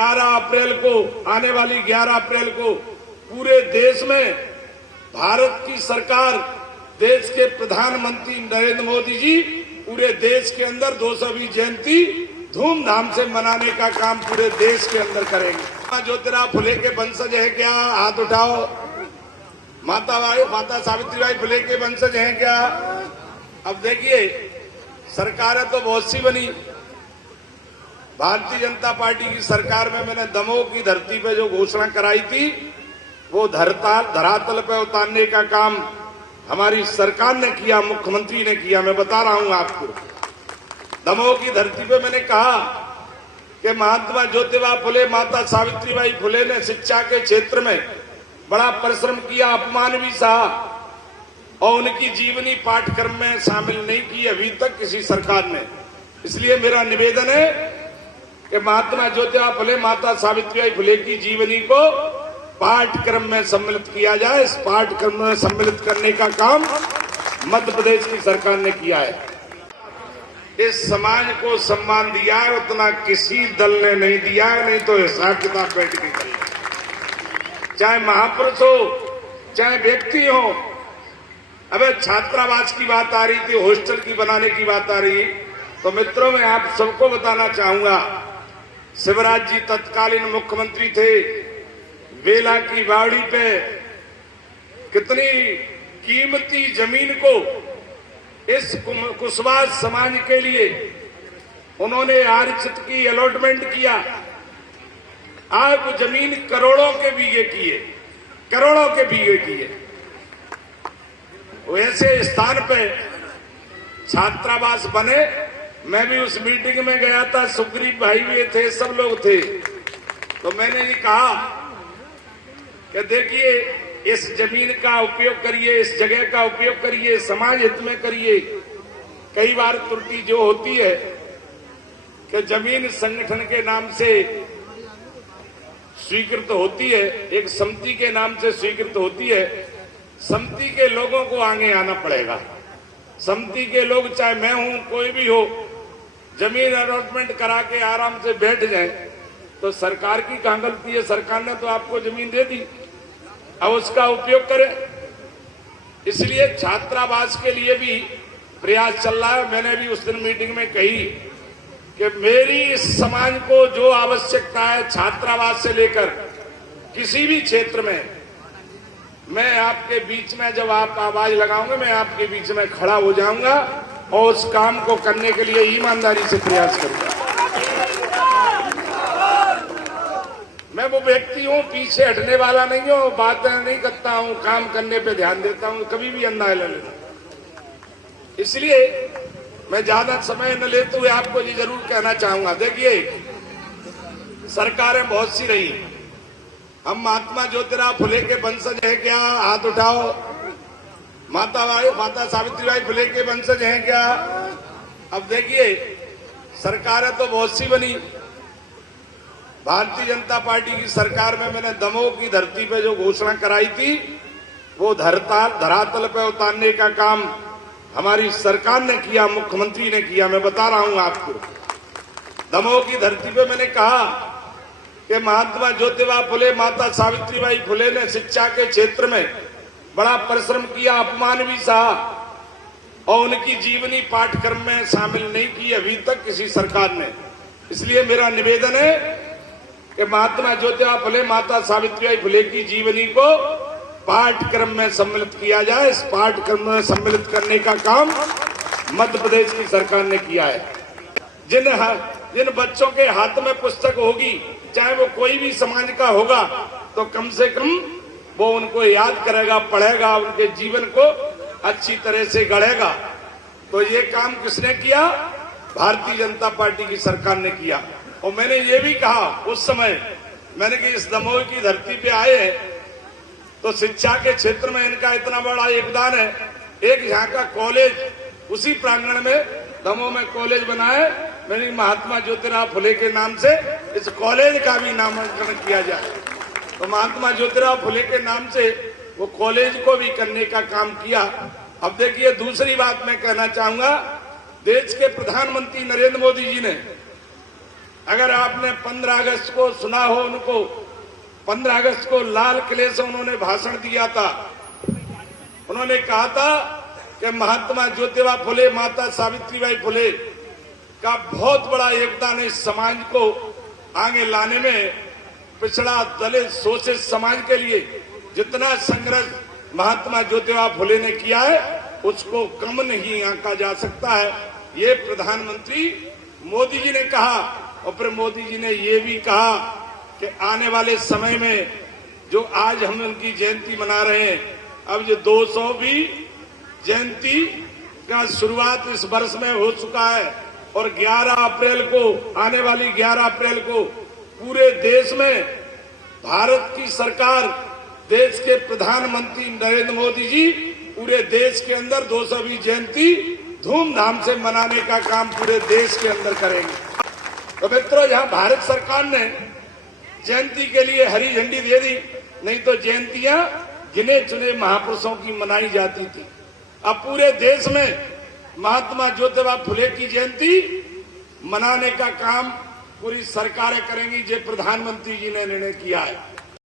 11 अप्रैल को, आने वाली 11 अप्रैल को पूरे देश में भारत की सरकार, देश के प्रधानमंत्री नरेंद्र मोदी जी पूरे देश के अंदर 220 जयंती धूमधाम से मनाने का काम पूरे देश के अंदर करेंगे। ज्योतिराव फुले के वंशज है क्या? हाथ उठाओ। माता सावित्रीबाई फुले के वंशज हैं क्या? अब देखिए, सरकारें तो बहुत सी बनी। भारतीय जनता पार्टी की सरकार में मैंने दमोह की धरती पे जो घोषणा कराई थी, वो धरातल पे उतारने का काम हमारी सरकार ने किया, मुख्यमंत्री ने किया। मैं बता रहा हूं आपको, दमोह की धरती पे मैंने कहा कि महात्मा ज्योतिबा फुले, माता सावित्रीबाई फुले ने शिक्षा के क्षेत्र में बड़ा परिश्रम किया, अपमान भी सहा और उनकी जीवनी पाठ्यक्रम में शामिल नहीं की अभी तक किसी सरकार ने। इसलिए मेरा निवेदन है कि महात्मा ज्योतिबा फुले, माता सावित्रीबाई फुले की जीवनी को पाठ्यक्रम में सम्मिलित किया जाए। इस पाठ्यक्रम में सम्मिलित करने का काम मध्य प्रदेश की सरकार ने किया है। इस समाज को सम्मान दिया है उतना किसी दल ने नहीं दिया है, नहीं तो हिसाब किताब बैठ के करें। चाहे महापुरुष हो, चाहे व्यक्ति हो। अबे छात्रावास की बात आ रही थी, हॉस्टल की बनाने की बात आ रही, तो मित्रों मैं आप सबको बताना चाहूंगा, शिवराज जी तत्कालीन मुख्यमंत्री थे। बेला की बावड़ी पे कितनी कीमती जमीन को इस कुशवाहा समाज के लिए उन्होंने आरक्षित की, अलॉटमेंट किया। आज वो जमीन करोड़ों के बीघे किए, करोड़ों के बीघे किए। वैसे स्थान पे छात्रावास बने। मैं भी उस मीटिंग में गया था, सुग्रीव भाई भी थे, सब लोग थे। तो मैंने ये कहा कि देखिए, इस जमीन का उपयोग करिए, इस जगह का उपयोग करिए, समाज हित में करिए। कई बार त्रुटि जो होती है कि जमीन संगठन के नाम से स्वीकृत होती है, एक समिति के नाम से स्वीकृत होती है। समिति के लोगों को आगे आना पड़ेगा। समिति के लोग, चाहे मैं हूं, कोई भी हो, जमीन अलॉटमेंट करा के आराम से बैठ जाए तो सरकार की कहां गलती है? सरकार ने तो आपको जमीन दे दी, अब उसका उपयोग करें। इसलिए छात्रावास के लिए भी प्रयास चल रहा है। मैंने भी उस दिन मीटिंग में कही कि मेरी इस समाज को जो आवश्यकता है छात्रावास से लेकर किसी भी क्षेत्र में, मैं आपके बीच में, जब आप आवाज लगाओगे, मैं आपके बीच में खड़ा हो जाऊंगा और उस काम को करने के लिए ईमानदारी से प्रयास करूंगा। मैं वो व्यक्ति हूं, पीछे हटने वाला नहीं हूं, बातें नहीं करता हूं, काम करने पे ध्यान देता हूं, कभी भी अंधा ले लेता। इसलिए मैं ज्यादा समय न लेते हुए आपको ये जरूर कहना चाहूंगा, देखिए सरकारें बहुत सी रही, हम महात्मा ज्योतिराव फुले के वंशज हैं क्या? हाथ उठाओ। माता सावित्रीबाई फुले के वंशज हैं क्या? अब देखिए, सरकारें तो बहुत सी बनी। भारतीय जनता पार्टी की सरकार में मैंने दमोह की धरती पे जो घोषणा कराई थी, वो धरातल पे उतारने का काम हमारी सरकार ने किया, मुख्यमंत्री ने किया। मैं बता रहा हूं आपको, दमोह की धरती पे मैंने कहा कि महात्मा ज्योतिबा फुले, माता सावित्रीबाई फुले ने शिक्षा के क्षेत्र में बड़ा परिश्रम किया, अपमान भी सहा और उनकी जीवनी पाठ्यक्रम में शामिल नहीं की अभी तक किसी सरकार ने। इसलिए मेरा निवेदन है कि महात्मा ज्योतिबा फुले, माता सावित्रीबाई फुले की जीवनी को पाठ्यक्रम में सम्मिलित किया जाए। इस पाठ्यक्रम में सम्मिलित करने का काम मध्य प्रदेश की सरकार ने किया है। जिन बच्चों के हाथ में पुस्तक होगी, चाहे वो कोई भी समाज का होगा, तो कम से कम वो उनको याद करेगा, पढ़ेगा, उनके जीवन को अच्छी तरह से गढ़ेगा। तो ये काम किसने किया? भारतीय जनता पार्टी की सरकार ने किया। और मैंने ये भी कहा उस समय, मैंने कि इस दमोह की धरती पे आए हैं तो शिक्षा के क्षेत्र में इनका इतना बड़ा योगदान है। एक यहाँ का कॉलेज, उसी प्रांगण में दमोह में कॉलेज बनाए, मैंने महात्मा ज्योतिराव फुले के नाम से इस कॉलेज का भी नामकरण किया जाए। तो महात्मा ज्योतिराव फुले के नाम से वो कॉलेज को भी करने का काम किया। अब देखिए, दूसरी बात मैं कहना चाहूंगा, देश के प्रधानमंत्री नरेंद्र मोदी जी ने अगर आपने 15 अगस्त को सुना हो, उनको 15 अगस्त को लाल किले से उन्होंने भाषण दिया था। उन्होंने कहा था कि महात्मा ज्योतिबा फुले, माता सावित्रीबाई फुले का बहुत बड़ा योगदान है इस समाज को आगे लाने में। पिछड़ा दलित शोषित समाज के लिए जितना संघर्ष महात्मा ज्योतिबा फुले ने किया है उसको कम नहीं आंका जा सकता है। ये प्रधानमंत्री मोदी जी ने कहा, और फिर मोदी जी ने ये भी कहा कि आने वाले समय में जो आज हम उनकी जयंती मना रहे हैं, अब जो 200वीं जयंती का शुरुआत इस वर्ष में हो चुका है और 11 अप्रैल को, आने वाली 11 अप्रैल को पूरे देश में भारत की सरकार, देश के प्रधानमंत्री नरेंद्र मोदी जी पूरे देश के अंदर 200वीं जयंती धूमधाम से मनाने का काम पूरे देश के अंदर करेंगे। तो मित्रों, यहां भारत सरकार ने जयंती के लिए हरी झंडी दे दी, नहीं तो जयंतियां गिने चुने महापुरुषों की मनाई जाती थी। अब पूरे देश में महात्मा ज्योतिबा फुले की जयंती मनाने का काम पूरी सरकारें करेंगी, जो प्रधानमंत्री जी ने निर्णय किया है।